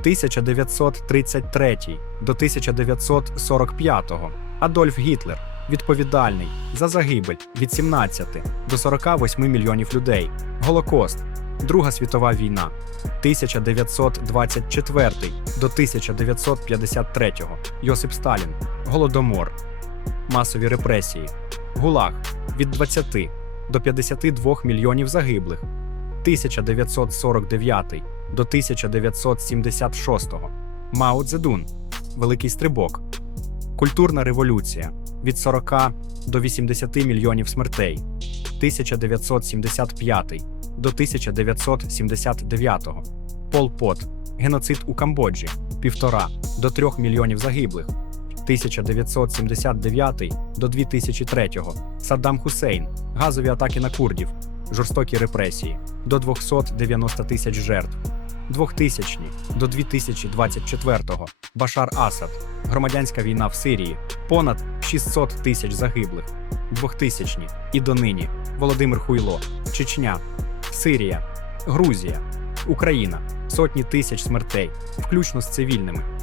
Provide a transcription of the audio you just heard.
1933 до 1945 Адольф Гітлер відповідальний за загибель від 17 до 48 мільйонів людей. Голокост, Друга світова війна. 1924 до 1953 Йосип Сталін, Голодомор, масові репресії, ГУЛАГ від 20 до 52 мільйонів загиблих 1949 до 1976 Мао Цзедун, Великий Стрибок, Культурна революція. Від 40 до 80 мільйонів смертей. 1975 до 1979 Пол Пот, геноцид у Камбоджі. Півтора до 3 мільйонів загиблих. 1979 до 2003 Саддам Хусейн, газові атаки на курдів, жорстокі репресії. До 290 тисяч жертв. 2000 до 2024 Башар Асад, громадянська війна в Сирії, понад 600 тисяч загиблих. 2000 і донині Володимир Хуйло, Чечня, Сирія, Грузія, Україна, сотні тисяч смертей, включно з цивільними.